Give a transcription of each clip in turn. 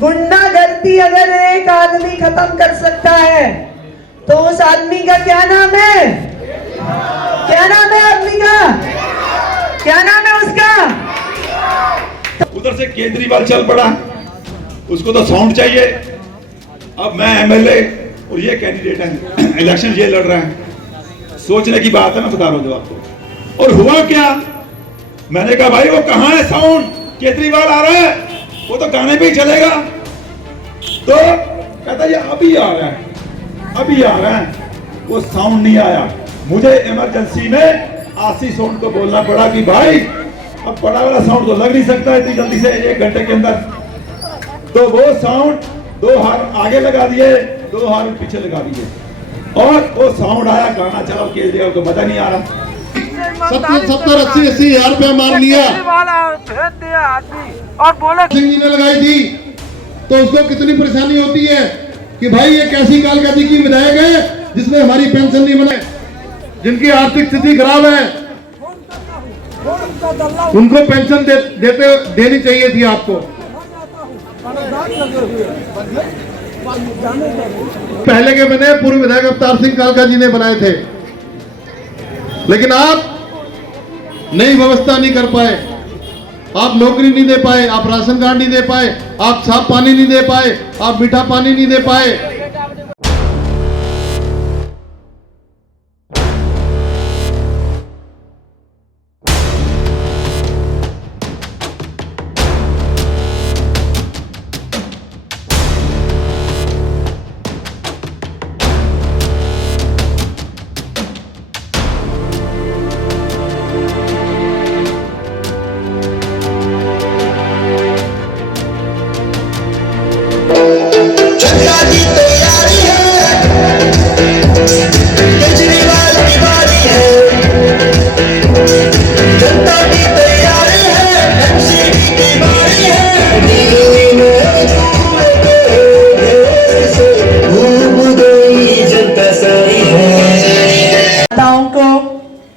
गुंडागर्दी अगर एक आदमी खत्म कर सकता है तो उस आदमी का क्या नाम है? क्या नाम है आदमी का? क्या नाम है उसका? उधर से केजरीवाल चल पड़ा, उसको तो साउंड चाहिए। अब मैं एमएलए और ये कैंडिडेट है, इलेक्शन ये लड़ रहे हैं। सोचने की बात है, मैं बता रहा हूँ आपको। और हुआ क्या, मैंने कहा भाई वो कहाँ है साउंड? केजरीवाल आ रहा है, वो तो गाने पे ही चलेगा। तो कहता ये अभी आ रहा है, अभी आ रहा है। वो साउंड नहीं आया। मुझे इमरजेंसी में आशीष साउंड को बोलना पड़ा कि भाई अब बड़ा वाला साउंड तो लग नहीं सकता इतनी जल्दी से 1 घंटे के अंदर। तो वो साउंड 2 हाथ आगे लगा दिए, 2 हाथ पीछे लगा दिए और वो साउंड आया, गाना चला। केजरीवाल को मजा नहीं आ रहा। 70-80 हजार रुपया मार लिया और बोला सिंह जी ने लगाई थी। तो उसको कितनी परेशानी होती है कि भाई ये कैसी कालकाजी की विधायक है जिसने हमारी पेंशन नहीं बनाई, जिनकी आर्थिक स्थिति खराब है, उनको पेंशन देनी चाहिए थी आपको। पहले के बने पूर्व विधायक अवतार सिंह कालका जी ने बनाए थे, लेकिन आप नई व्यवस्था नहीं कर पाए। आप नौकरी नहीं दे पाए, आप राशन कार्ड नहीं दे पाए, आप साफ पानी नहीं दे पाए, आप मीठा पानी नहीं दे पाए।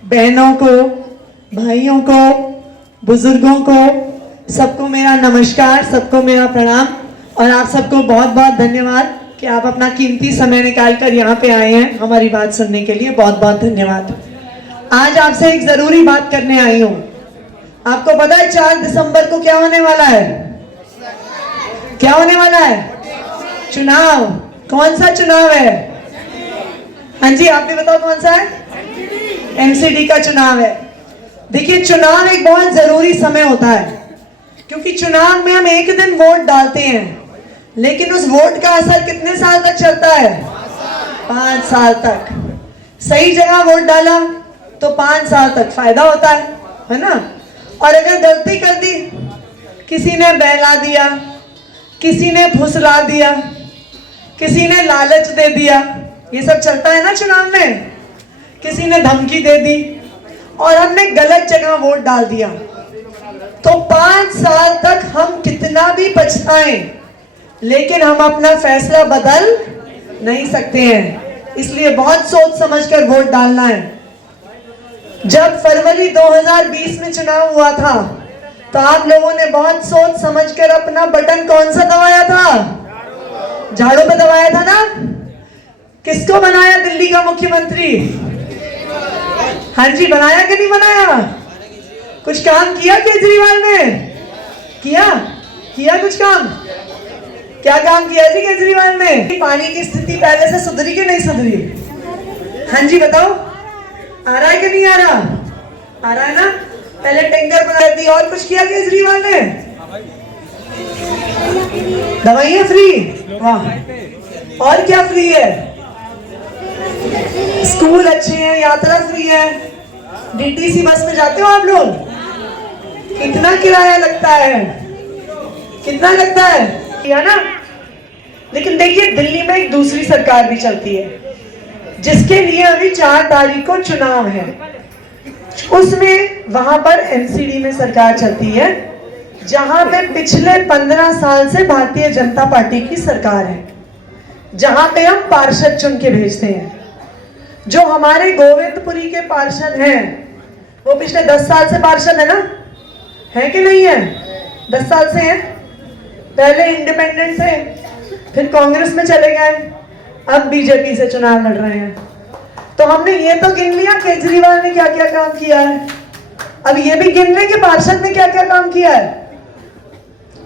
बहनों को, भाइयों को, बुजुर्गों को, सबको मेरा नमस्कार, सबको मेरा प्रणाम और आप सबको बहुत बहुत धन्यवाद कि आप अपना कीमती समय निकाल कर यहाँ पे आए हैं हमारी बात सुनने के लिए। बहुत बहुत धन्यवाद। आज आपसे एक जरूरी बात करने आई हूँ। आपको पता है 4 दिसंबर को क्या होने वाला है? क्या होने वाला है? चुनाव। कौन सा चुनाव है? हाँ जी, आप भी बताओ कौन सा है? एमसीडी का चुनाव है। देखिए, चुनाव एक बहुत जरूरी समय होता है, क्योंकि चुनाव में हम एक दिन वोट डालते हैं, लेकिन उस वोट का असर कितने साल तक चलता है? 5 साल तक। सही जगह वोट डाला तो 5 साल तक फायदा होता है ना? और अगर गलती कर दी, किसी ने बहला दिया, किसी ने फुसला दिया, किसी ने लालच दे दिया, ये सब चलता है ना चुनाव में। किसी ने धमकी दे दी और हमने गलत जगह वोट डाल दिया, तो 5 साल तक हम कितना भी पछताएं, लेकिन हम अपना फैसला बदल नहीं सकते हैं। इसलिए बहुत सोच समझकर वोट डालना है। जब फरवरी 2020 में चुनाव हुआ था, तो आप लोगों ने बहुत सोच समझकर अपना बटन कौन सा दबाया था? झाड़ू पे दबाया था ना? किसको बनाया दिल्ली का मुख्यमंत्री? हाँ जी, बनाया कि नहीं बनाया? कुछ काम किया केजरीवाल ने? किया कुछ काम? क्या काम किया जी केजरीवाल ने? पानी की स्थिति पहले से सुधरी कि नहीं सुधरी? हाँ जी बताओ, आ रहा है कि नहीं आ रहा? आ रहा है ना? पहले टैंकर बना दी। और कुछ किया केजरीवाल ने? दवाइयाँ फ्री। वाह। और क्या फ्री है? स्कूल अच्छे हैं, यात्रा फ्री है। डीटीसी बस में जाते हो आप लोग? कितना किराया लगता है? कितना लगता है ना? लेकिन देखिए, दिल्ली में एक दूसरी सरकार भी चलती है, जिसके लिए अभी 4 तारीख को चुनाव है। उसमें वहां पर एमसीडी में सरकार चलती है, जहां पे पिछले 15 साल से भारतीय जनता पार्टी की सरकार है, जहां पे हम पार्षद चुन के भेजते हैं। जो हमारे गोविंदपुरी के पार्षद हैं, वो पिछले 10 साल से पार्षद है ना? है कि नहीं है? 10 साल से है। पहले इंडिपेंडेंट थे, फिर कांग्रेस में चले गए, अब बीजेपी से चुनाव लड़ रहे हैं। तो हमने ये तो गिन लिया केजरीवाल ने क्या क्या काम किया है, अब ये भी गिन लें कि पार्षद ने क्या क्या काम किया है।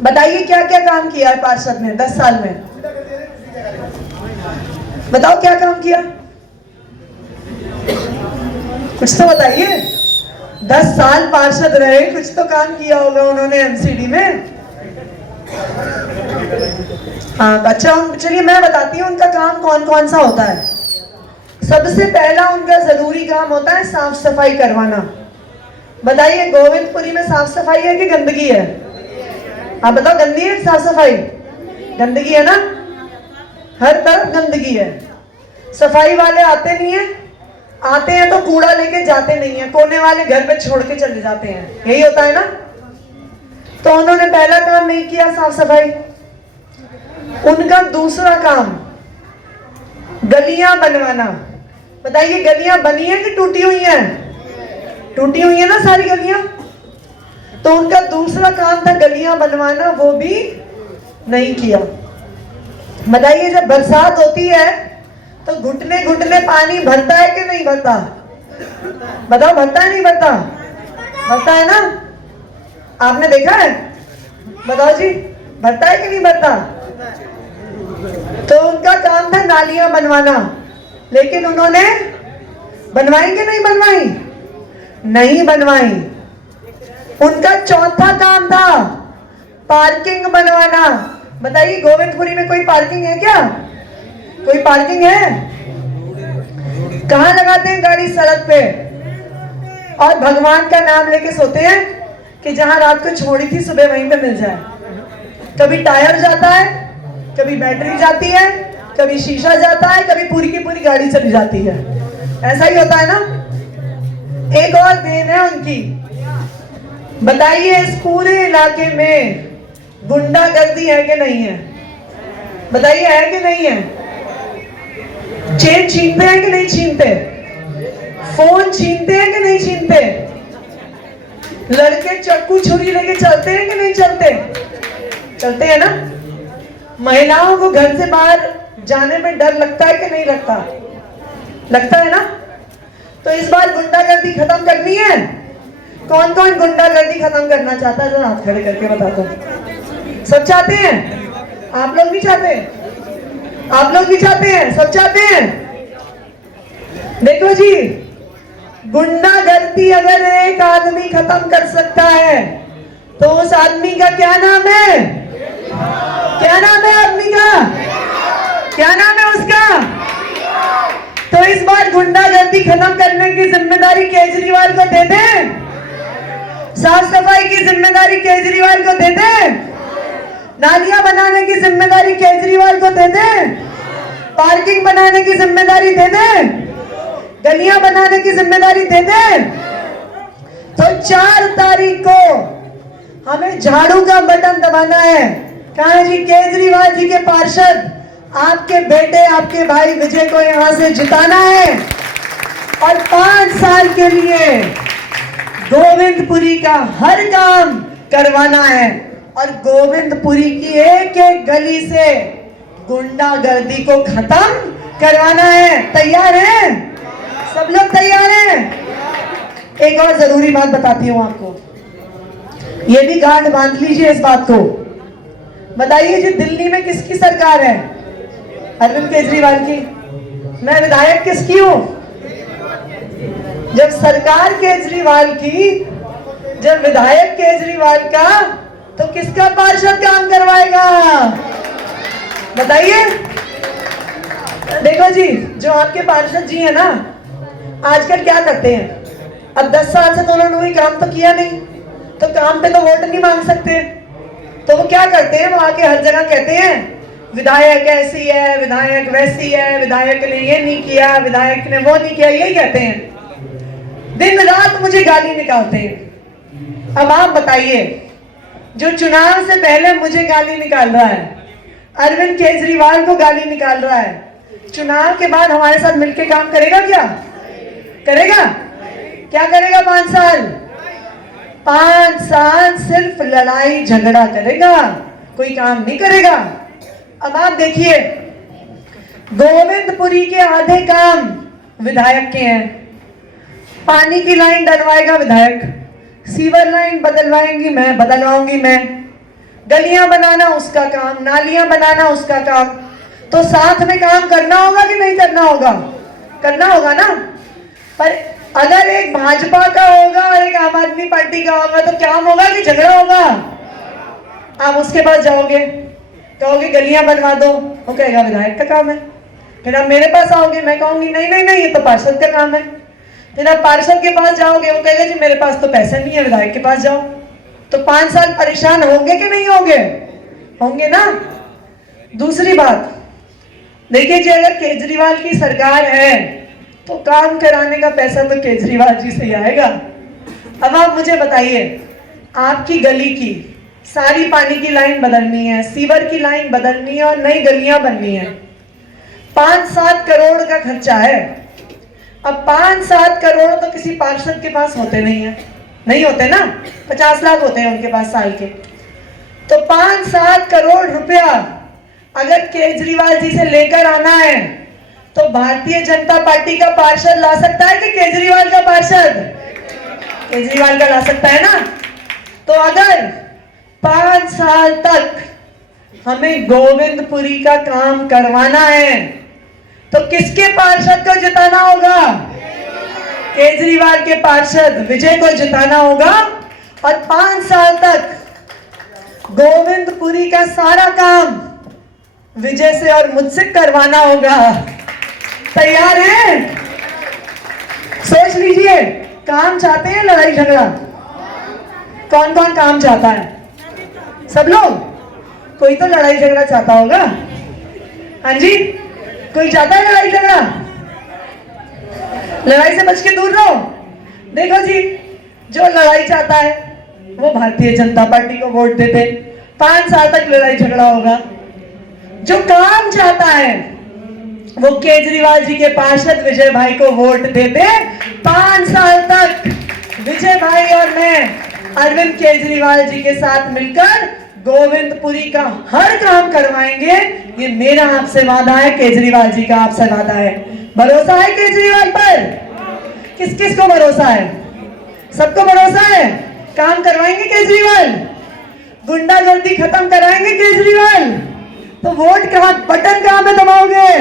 बताइए क्या क्या काम किया है पार्षद ने 10 साल में, बताओ क्या काम किया, कुछ तो बताइए। 10 साल पार्षद रहे, कुछ तो काम किया होगा उन्होंने एमसीडी में। हाँ अच्छा, चलिए मैं बताती हूँ उनका काम कौन कौन सा होता है। सबसे पहला उनका जरूरी काम होता है साफ सफाई करवाना। बताइए गोविंदपुरी में साफ सफाई है कि गंदगी है? आप बताओ, गंदी है साफ सफाई? गंदगी है ना, हर तरफ गंदगी है। सफाई वाले आते नहीं है, आते हैं तो कूड़ा लेके जाते नहीं है, कोने वाले घर पे छोड़ के चले जाते हैं, यही होता है ना। तो उन्होंने पहला काम नहीं किया साफ सफाई। उनका दूसरा काम गलियां बनवाना। बताइए गलियां बनी है कि टूटी हुई हैं? टूटी हुई है ना सारी गलियां। तो उनका दूसरा काम था गलियां बनवाना, वो भी नहीं किया। बताइए जब बरसात होती है तो घुटने घुटने पानी भरता है कि नहीं भरता? बताओ भरता है नहीं भरता? भरता है ना, आपने देखा है? बताओ जी, भरता है कि नहीं भरता? तो उनका काम था नालियां बनवाना, लेकिन उन्होंने बनवाई कि नहीं बनवाई? नहीं बनवाई। उनका चौथा काम था पार्किंग बनवाना। बताइए गोविंदपुरी में कोई पार्किंग है क्या? कोई पार्किंग है? कहां लगाते हैं गाड़ी? सड़क पे। और भगवान का नाम लेके सोते हैं कि जहां रात को छोड़ी थी सुबह वहीं पे मिल जाए। कभी टायर जाता है, कभी बैटरी जाती है, कभी शीशा जाता है, कभी पूरी की पूरी गाड़ी चली जाती है। ऐसा ही होता है ना। एक और देन है उनकी। बताइए इस पूरे इलाके में गुंडागर्दी है कि नहीं है? बताइए है कि नहीं है? चेन छीनते हैं कि नहीं छीनते? फोन छीनते हैं कि नहीं छीनते? लड़के चाकू छुरी लेके चलते हैं कि नहीं चलते? चलते हैं ना। महिलाओं को घर से बाहर जाने में डर लगता है कि नहीं लगता? लगता है ना। तो इस बार गुंडागर्दी खत्म करनी है। कौन कौन गुंडागर्दी खत्म करना चाहता है? जरा हाथ खड़े करके बता दो। सब चाहते हैं? आप लोग भी चाहते हैं? आप लोग भी चाहते हैं? सब चाहते हैं? देखो जी, गुंडागर्दी अगर एक आदमी खत्म कर सकता है तो उस आदमी का क्या नाम है? क्या नाम है आदमी का? क्या नाम है उसका? तो इस बार गुंडागर्दी खत्म करने की जिम्मेदारी केजरीवाल को दे दें। साफ सफाई की जिम्मेदारी केजरीवाल को दे दें। नालियां बनाने की जिम्मेदारी केजरीवाल को दे दें। पार्किंग बनाने की जिम्मेदारी दे दें। गलियां बनाने की जिम्मेदारी दे दें। तो 4 तारीख को हमें झाड़ू का बटन दबाना है। कहा है जी? केजरीवाल जी के पार्षद आपके बेटे, आपके भाई विजय को यहां से जिताना है और 5 साल के लिए गोविंदपुरी का हर काम करवाना है और गोविंदपुरी की एक एक गली से गुंडागर्दी को खत्म करवाना है। तैयार हैं? सब लोग तैयार हैं? एक और जरूरी बात बताती हूं आपको, ये भी गांठ बांध लीजिए इस बात को। बताइए जी, दिल्ली में किसकी सरकार है? अरविंद केजरीवाल की। मैं विधायक किसकी हूं? जब सरकार केजरीवाल की, जब विधायक केजरीवाल का, तो किसका पार्षद काम करवाएगा? बताइए। देखो जी, जो आपके पार्षद जी है ना, आजकल क्या करते हैं? अब 10 साल से तो उन्होंने कोई काम तो किया नहीं, तो काम पे तो वोट नहीं मांग सकते, तो वो क्या करते हैं? वो आके हर जगह कहते हैं विधायक ऐसी है, विधायक वैसी है, विधायक ने ये नहीं किया, विधायक ने वो नहीं किया, यही कहते हैं। दिन रात मुझे गाली निकालते हैं। अब आप बताइए, जो चुनाव से पहले मुझे गाली निकाल रहा है, अरविंद केजरीवाल को गाली निकाल रहा है, चुनाव के बाद हमारे साथ मिलके काम करेगा क्या? करेगा? क्या करेगा? 5 साल 5 साल सिर्फ लड़ाई झगड़ा करेगा, कोई काम नहीं करेगा। अब आप देखिए, गोविंदपुरी के आधे काम विधायक के हैं। पानी की लाइन डलवाएगा विधायक, सीवर लाइन बदलवाएंगी मैं, बदलवाऊंगी मैं, गलियां बनाना उसका काम, नालियां बनाना उसका काम। तो साथ में काम करना होगा कि नहीं करना होगा? करना होगा ना। पर अगर एक भाजपा का होगा और एक आम आदमी पार्टी का होगा तो क्या होगा कि झगड़ा होगा। आप उसके पास जाओगे, कहोगे गलियां बनवा दो, वो कहेगा विधायक का काम है। फिर आप मेरे पास आओगे, मैं कहूंगी नहीं नहीं नहीं ये तो पार्षद का काम है। फिर आप पार्षद के पास जाओगे, वो कहेगा जी मेरे पास तो पैसे नहीं है, विधायक के पास जाओ। तो 5 साल परेशान होंगे कि नहीं होंगे? होंगे ना। दूसरी बात देखिए जी, अगर केजरीवाल की सरकार है तो काम कराने का पैसा तो केजरीवाल जी से ही आएगा। अब आप मुझे बताइए, आपकी गली की सारी पानी की लाइन बदलनी है, सीवर की लाइन बदलनी है और नई गलियां बननी है, 5-7 करोड़ का खर्चा है। अब 5-7 करोड़ तो किसी पार्षद के पास होते नहीं है, नहीं होते ना, 50 लाख होते हैं उनके पास साल के। तो 5-7 करोड़ रुपया अगर केजरीवाल जी से लेकर आना है तो भारतीय जनता पार्टी का पार्षद ला सकता है कि केजरीवाल का पार्षद? केजरीवाल का ला सकता है ना। तो अगर 5 साल तक हमें गोविंदपुरी का काम करवाना है तो किसके पार्षद को जिताना होगा? केजरीवाल के पार्षद विजय को जिताना होगा। और 5 साल तक गोविंदपुरी का सारा काम विजय से और मुझसे करवाना होगा। तैयार हैं? सोच लीजिए, काम चाहते हैं लड़ाई झगड़ा? कौन कौन काम चाहता है? सब लोग? कोई तो लड़ाई झगड़ा चाहता होगा। हाँ जी, कोई चाहता है लड़ाई झगड़ा? लड़ाई से बच के दूर रहो। देखो जी, जो लड़ाई चाहता है वो भारतीय जनता पार्टी को वोट देते, 5 साल तक लड़ाई झगड़ा होगा। जो काम चाहता है वो केजरीवाल जी के पार्षद विजय भाई को वोट देते, 5 साल तक विजय भाई और मैं अरविंद केजरीवाल जी के साथ मिलकर गोविंदपुरी का हर काम करवाएंगे। ये मेरा आपसे वादा है, केजरीवाल जी का आपसे वादा है। भरोसा है केजरीवाल पर? किस किस को भरोसा है? सबको भरोसा है। काम करवाएंगे केजरीवाल, गुंडागर्दी खत्म कराएंगे केजरीवाल। तो वोट कहां, बटन कहां पे दबाओगे?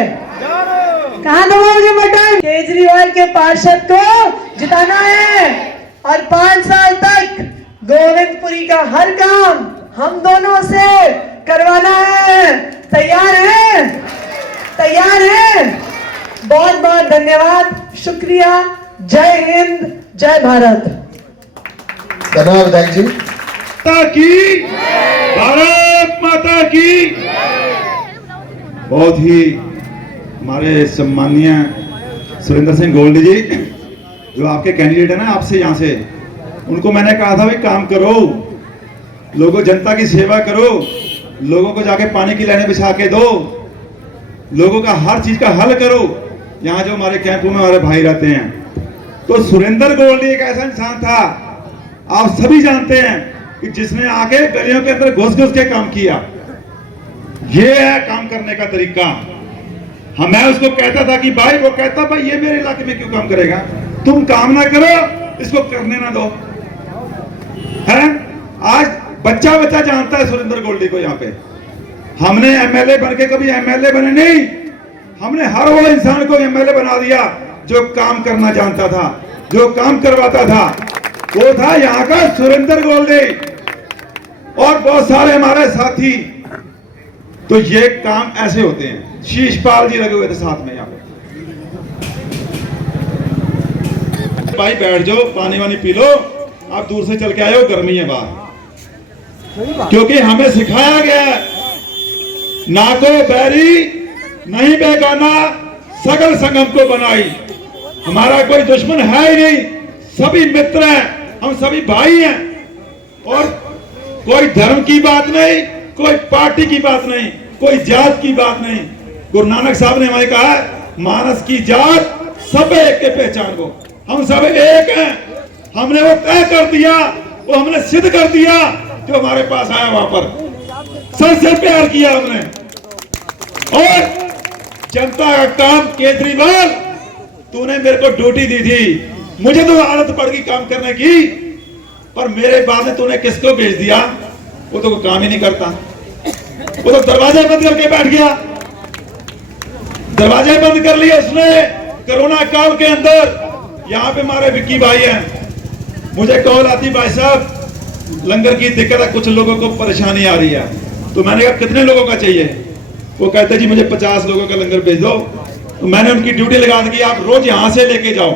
कहां दबाओगे बटन? केजरीवाल के पार्षद को जिताना है और 5 साल तक गोविंदपुरी का हर काम हम दोनों से करवाना है। तैयार है? तैयार है? बहुत बहुत धन्यवाद, शुक्रिया, जय हिंद, जय भारत। धन्यवाद विधायक जी। माता की, भारत माता की। बहुत ही हमारे सम्मानीय सुरेंद्र सिंह गोल्डी जी, जो आपके कैंडिडेट है ना आपसे यहाँ से, उनको मैंने कहा था भाई काम करो, लोगों जनता की सेवा करो, लोगों को जाके पानी की लाइनें बिछा के दो, लोगों का हर चीज का हल करो। यहाँ जो हमारे कैंपों में हमारे भाई रहते हैं, तो सुरेंद्र गोल्डी एक ऐसा इंसान था, आप सभी जानते हैं, कि जिसने आके गलियों के अंदर घुस घुस के काम किया। ये है काम करने का तरीका। हाँ, मैं उसको कहता था कि भाई, वो कहता भाई ये मेरे इलाके में क्यों काम करेगा, तुम काम ना करो, इसको करने ना दो। है आज बच्चा बच्चा जानता है सुरेंद्र गोल्डी को। यहाँ पे हमने एमएलए बन के कभी एमएलए बने नहीं, हमने हर वो इंसान को एमएलए बना दिया जो काम करना जानता था, जो काम करवाता था। वो था यहाँ का सुरेंद्र गोल्डी और बहुत सारे हमारे साथी। तो ये काम ऐसे होते हैं। शीशपाल जी लगे हुए थे साथ में यहाँ पे। भाई बैठ जाओ, पानी वानी पी लो, आप दूर से चल के आए हो, गर्मी है बाहर। क्योंकि हमें सिखाया गया है, ना को बैरी नहीं बेगाना, सगल संगम को बनाई। हमारा कोई दुश्मन है ही नहीं, सभी मित्र हैं, हम सभी भाई हैं। और कोई धर्म की बात नहीं, कोई पार्टी की बात नहीं, कोई जात की बात नहीं। गुरु नानक साहब ने हमें कहा है, मानस की जात सब एक के पहचान को, हम सब एक हैं। हमने वो तय कर दिया, वो हमने सिद्ध कर दिया, जो हमारे पास आया वहां पर। सबसे प्यार किया हमने। और जनता का काम, केजरीवाल तूने मेरे को ड्यूटी दी थी, मुझे तो आदत पड़ गई काम करने की, पर मेरे बाद में तूने किसको भेज दिया? वो तो काम ही नहीं करता, वो तो दरवाजे बंद करके बैठ गया। दरवाजे बंद कर लिए उसने कोरोना काल के अंदर। यहाँ पे हमारे विक्की भाई हैं, मुझे कॉल आती, भाई साहब लंगर की दिक्कत है, कुछ लोगों को परेशानी आ रही है। तो मैंने कहा कितने लोगों का चाहिए? वो कहते जी मुझे 50 लोगों का लंगर भेज दो। तो मैंने उनकी ड्यूटी लगा दी, आप रोज यहाँ से लेके जाओ।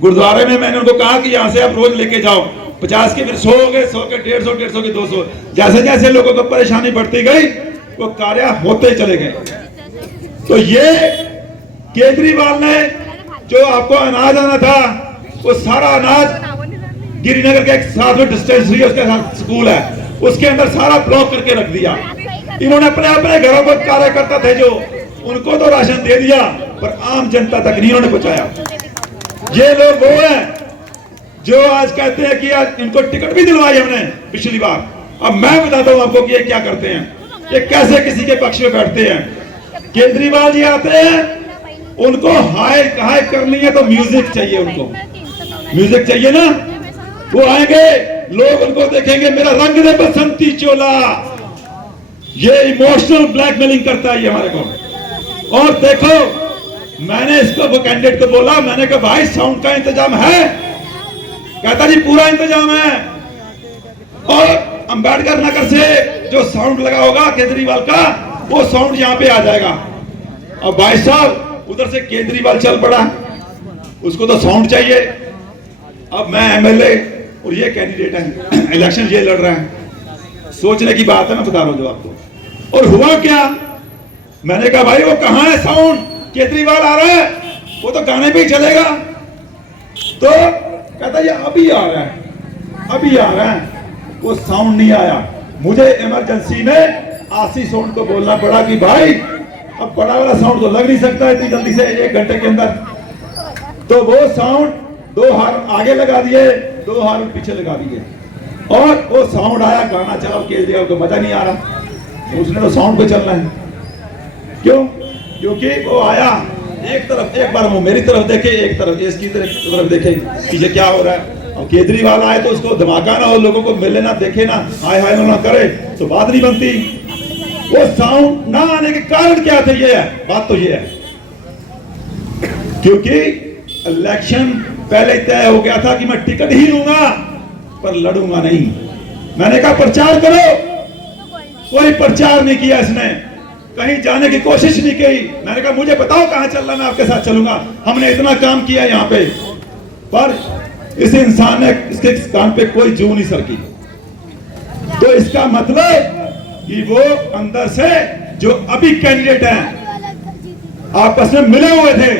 गुरुद्वारे में मैंने उनको कहा कि यहाँ से आप रोज लेके जाओ। 50 के फिर 100 हो गए, 100 के 150, 150 के 200। जैसे जैसे लोगों को परेशानी बढ़ती गई वो कार्य होते चले गए। तो ये केजरीवाल ने जो आपको अनाज आना था, वो सारा अनाज गिरिनगर के एक साथ में डिस्पेंसरी है, उसके साथ स्कूल है, उसके अंदर सारा ब्लॉक करके रख दिया। इन्होंने अपने अपने घरों पर कार्यकर्ता थे जो, उनको तो राशन दे दिया, पर आम जनता तक नहीं उन्होंने पहुंचाया। ये लोग वो हैं जो आज कहते हैं कि आज इनको टिकट भी दिलवाई हमने पिछली बार। अब मैं बताता हूं आपको कि ये क्या करते हैं, ये कैसे किसी के पक्ष में बैठते हैं। केजरीवाल जी आते हैं, उनको हाय हाय करनी है तो म्यूजिक चाहिए, उनको म्यूजिक चाहिए ना। वो आएंगे, लोग उनको देखेंगे, मेरा रंग दे बसंती चोला। ये इमोशनल ब्लैकमेलिंग करता है ये हमारे को। और देखो, मैंने इसको वो कैंडिडेट को बोला, मैंने कहा भाई साउंड का इंतजाम है? कहता जी पूरा इंतजाम है। और अंबेडकर नगर से जो साउंड लगा होगा केजरीवाल का, वो साउंड यहाँ पे आ जाएगा। अब भाई साहब उधर से केजरीवाल चल पड़ा, उसको तो साउंड चाहिए। अब मैं एमएलए और ये कैंडिडेट है, इलेक्शन ये लड़ रहे हैं। सोचने की बात है, मैं बता रहा हूं जो आपको। और हुआ क्या, मैंने कहा भाई वो कहां है साउंड? केजरीवाल आ रहा है, वो तो गाने भी चलेगा। तो कहता ये अभी आ रहा है, अभी आ रहा है। वो साउंड नहीं आया। मुझे इमरजेंसी में आशीष साउंड को बोलना पड़ा कि भाई अब बड़ा वाला साउंड तो लग नहीं सकता इतनी जल्दी से 1 घंटे के अंदर। तो वो साउंड 2 हार आगे लगा दिए, 2 हार पीछे लगा दिए, और वो साउंड आया, गाना चला। केजरीवाल को मजा नहीं आ रहा, उसने तो साउंड पे चलना है। क्यों? क्योंकि वो आया, एक तरफ एक बार वो मेरी तरफ देखे, एक तरफ इसकी तरफ देखे कि ये क्या हो रहा है। और केजरीवाल आए तो उसको धमाका ना हो, लोगों को मिले ना, देखे ना, हाय हाय ना करे, तो बात नहीं बनती। वो साउंड ना आने के कारण क्या थे? ये है बात, तो ये है क्योंकि इलेक्शन पहले तय हो गया था कि मैं टिकट ही लूंगा पर लड़ूंगा नहीं। मैंने कहा प्रचार करो, कोई प्रचार नहीं किया इसने, कहीं जाने की कोशिश नहीं की। मैंने कहा मुझे बताओ कहां चल रहा, मैं आपके साथ चलूंगा। हमने इतना काम किया यहाँ पे, पर इस इंसान ने इसके कान पे कोई जू नहीं सरकी। तो इसका मतलब कि वो अंदर से जो अभी कैंडिडेट हैं आपस में मिले हुए थे,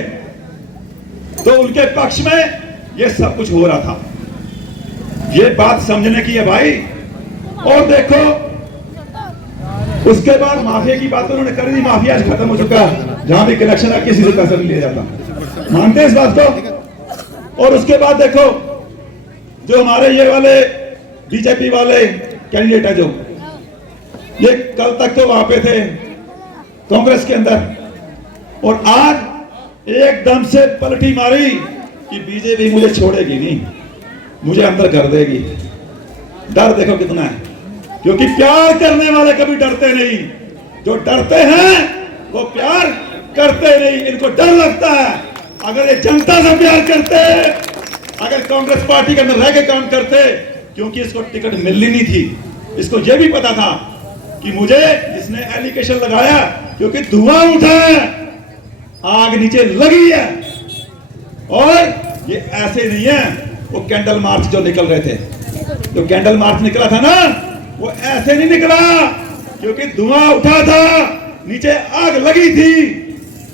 तो उनके पक्ष में ये सब कुछ हो रहा था। ये बात समझने की है भाई। और देखो उसके बाद माफिया की बात उन्होंने कर दी, माफिया आज खत्म हो चुका, जहां भी कलेक्शन है किसी से पैसा नहीं लिया जाता, मानते हैं इस बात को। और उसके बाद देखो जो हमारे ये वाले बीजेपी वाले कैंडिडेट है, जो ये कल तक तो वहां पे थे कांग्रेस के अंदर, और आज एकदम से पलटी मारी कि बीजेपी मुझे छोड़ेगी नहीं, मुझे अंदर कर देगी। डर देखो कितना है, क्योंकि प्यार करने वाले कभी डरते नहीं, जो डरते हैं वो प्यार करते नहीं। इनको डर लगता है। अगर ये जनता से प्यार करते, अगर कांग्रेस पार्टी के अंदर रह के काम करते, क्योंकि इसको टिकट मिलनी नहीं थी, इसको ये भी पता था कि मुझे जिसने एलिगेशन लगाया, क्योंकि धुआं उठा है, आग नीचे लगी है। और ये ऐसे नहीं है, वो कैंडल मार्च जो निकल रहे थे, जो कैंडल मार्च निकला था ना, वो ऐसे नहीं निकला, क्योंकि धुआं उठा था, नीचे आग लगी थी,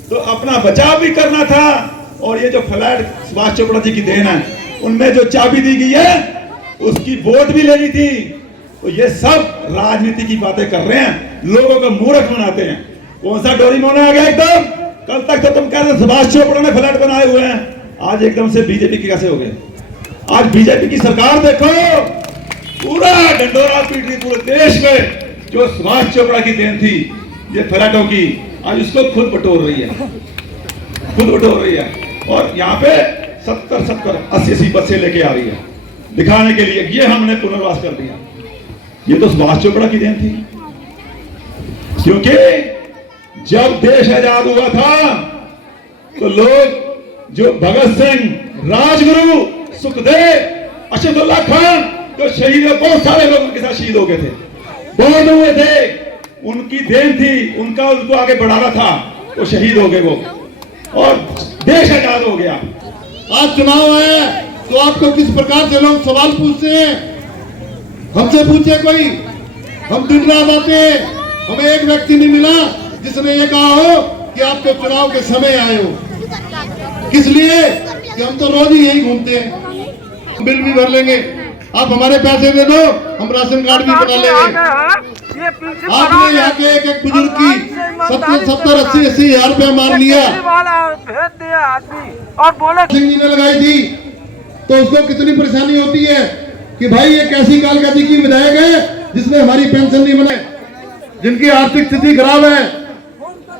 तो अपना बचाव भी करना था। और ये जो फ्लैट सुभाष चोपड़ा जी की देन है, उनमें जो चाबी दी गई है उसकी वोट भी लेनी थी। तो ये सब राजनीति की बातें कर रहे हैं, लोगों को मूर्ख बनाते हैं। कौन सा डोरीमोन आ गया एकदम? कल तक तो तुम कह रहे सुभाष चोपड़ा ने फ्लैट बनाए हुए हैं, आज एकदम से बीजेपी के कैसे हो गए? आज बीजेपी की सरकार देखो, पूरा डंडोरा पीट रही पूरे देश में जो सुभाष चोपड़ा की देन थी, ये फलाटों की, आज उसको खुद बटोर रही है, खुद बटोर रही है। और यहाँ पे 70-70, 80-80 बसें लेके आ रही है दिखाने के लिए ये हमने पुनर्वास कर दिया। ये तो सुभाष चोपड़ा की देन थी, क्योंकि जब देश आजाद हुआ था तो लोग जो भगत सिंह, राजगुरु, सुखदेव, अशफाकुल्ला खान, तो शहीद, बहुत सारे लोग उनके साथ शहीद हो गए थे, बहुत हुए थे, उनकी देन थी, उनका उनको आगे बढ़ाना था, वो शहीद हो गए वो, और देश आजाद हो गया। आज चुनाव है तो आपको किस प्रकार से लोग सवाल पूछते हैं, हमसे पूछे कोई, हम दिन रात आते हैं, हमें एक व्यक्ति नहीं मिला जिसने ये कहा हो कि आप तो चुनाव के समय आए हो। किस लिए? कि हम तो रोज ही यही घूमते हैं, बिल भी भर लेंगे, आप हमारे पैसे दे दो, हम राशन कार्ड भी बना लेंगे। आपने यहाँ के एक बुजुर्ग की 70-80 हजार रुपया मार लिया, और बोले सिंह जी ने लगाई थी, तो उसको कितनी परेशानी होती है कि भाई ये कैसी कालका जी की विधायक है जिसने हमारी पेंशन नहीं बनाई, जिनकी आर्थिक स्थिति खराब है,